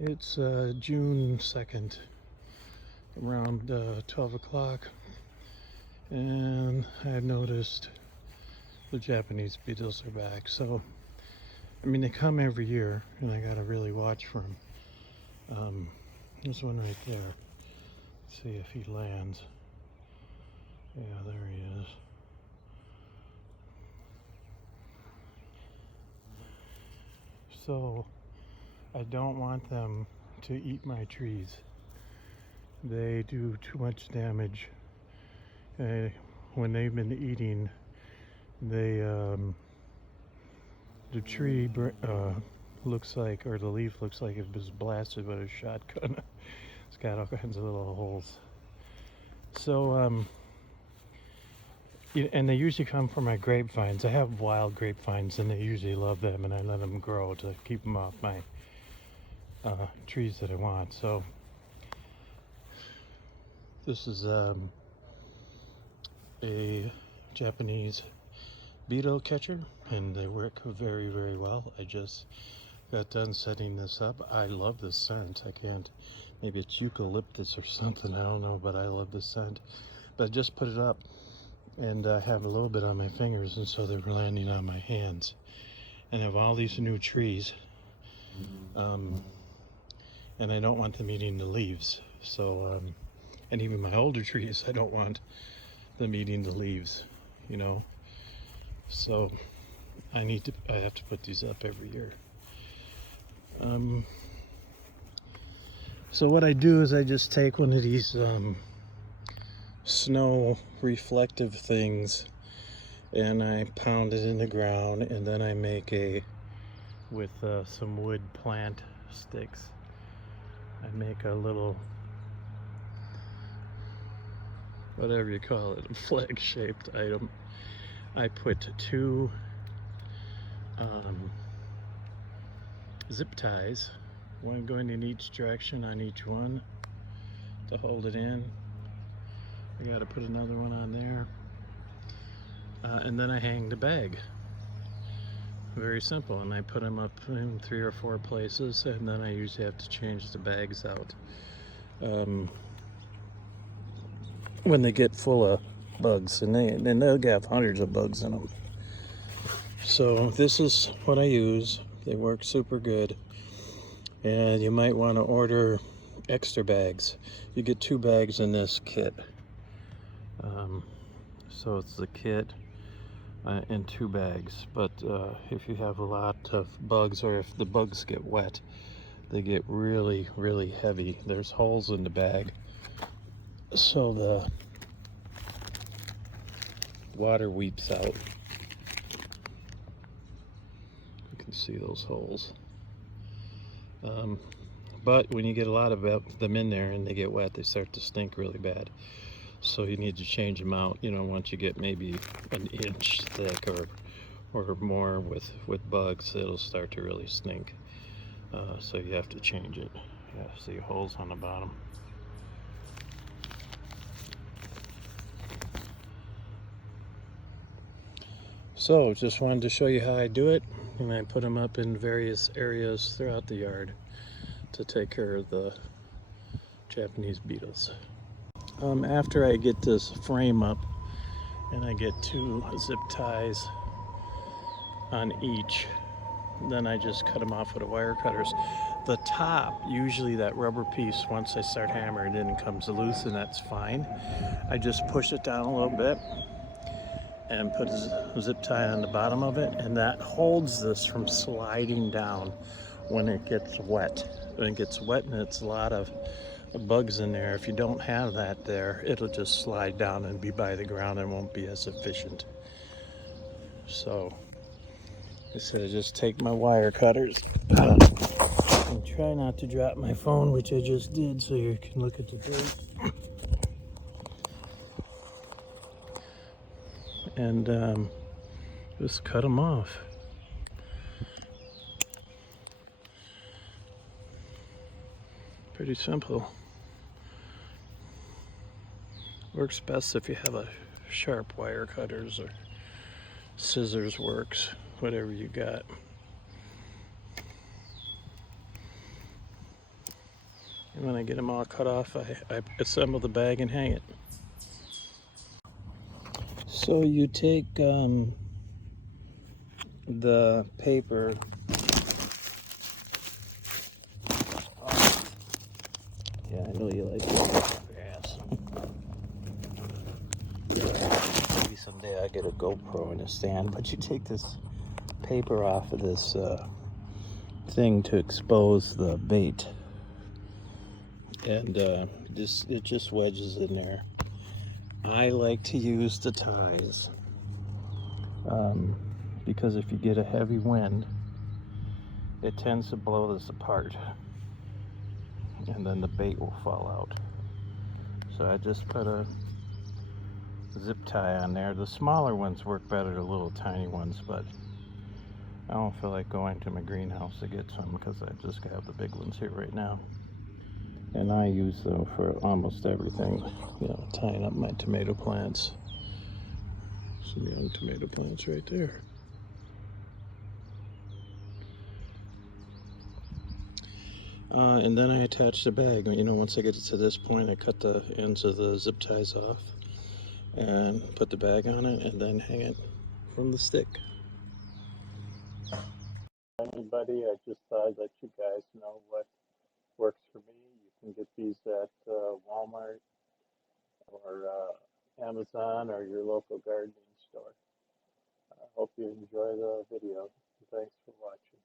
It's June 2nd, around 12 o'clock, and I've noticed the Japanese beetles are back. So, I mean, they come every year, and I gotta really watch for them. There's one right there. Let's see if he lands. Yeah, there he is. So, I don't want them to eat my trees. They do too much damage. When they've been eating, they the tree looks like, or the leaf looks like it was blasted with a shotgun. It's got all kinds of little holes. So and they usually come from my grapevines. I have wild grapevines, and they usually love them, and I let them grow to keep them off my trees that I want. So this is a Japanese beetle catcher, and they work very, very well. I just got done setting this up. I love this scent. I can't, maybe it's eucalyptus or something, I don't know, but I love this scent. But I just put it up, and I have a little bit on my fingers, and so they're landing on my hands. And I have all these new trees, and I don't want them eating the leaves. So, and even my older trees, I don't want them eating the leaves, you know. So I have to put these up every year. So what I do is I just take one of these snow reflective things, and I pound it in the ground, and then I make with some wood plant sticks, I make a little, whatever you call it, a flag shaped item. I put two zip ties, one going in each direction on each one to hold it in. I got to put another one on there, and then I hang the bag. Very simple, and I put them up in 3 or 4 places, and then I usually have to change the bags out when they get full of bugs, and they'll have hundreds of bugs in them. So this is what I use. They work super good, and you might want to order extra bags. You get 2 bags in this kit. So it's the kit in 2 bags, but if you have a lot of bugs, or if the bugs get wet, they get really, really heavy. There's holes in the bag, so the water weeps out. You can see those holes. But when you get a lot of them in there and they get wet, they start to stink really bad. So you need to change them out, you know, once you get maybe an inch thick or more with bugs, it'll start to really stink. So you have to change it. Yeah, see holes on the bottom. So just wanted to show you how I do it, and I put them up in various areas throughout the yard to take care of the Japanese beetles. After I get this frame up, and I get 2 zip ties on each, then I just cut them off with the wire cutters. The top, usually that rubber piece, once I start hammering it in, comes loose, and that's fine. I just push it down a little bit and put a zip tie on the bottom of it, and that holds this from sliding down when it gets wet. When it gets wet and it's a lot of bugs in there, if you don't have that there, it'll just slide down and be by the ground and won't be as efficient. So I said I just take my wire cutters and try not to drop my phone, which I just did, so you can look at the date. And just cut them off. Pretty simple. Works best if you have a sharp wire cutters, or scissors works, whatever you got. And when I get them all cut off, I assemble the bag and hang it. So you take the paper off. Yeah, I know you like grass. Maybe someday I get a GoPro and a stand, but you take this paper off of this thing to expose the bait, and it just wedges in there. I like to use the ties because if you get a heavy wind, it tends to blow this apart, and then the bait will fall out. So I just put a zip tie on there. The smaller ones work better than little tiny ones, but I don't feel like going to my greenhouse to get some because I just have the big ones here right now. And I use them for almost everything, you know, tying up my tomato plants. Some young tomato plants right there. And then I attach the bag. You know, once I get it to this point, I cut the ends of the zip ties off and put the bag on it and then hang it from the stick. Anybody, I just thought I'd let you guys know what works for me. You can get these at Walmart or Amazon or your local gardening store. I hope you enjoy the video. Thanks for watching.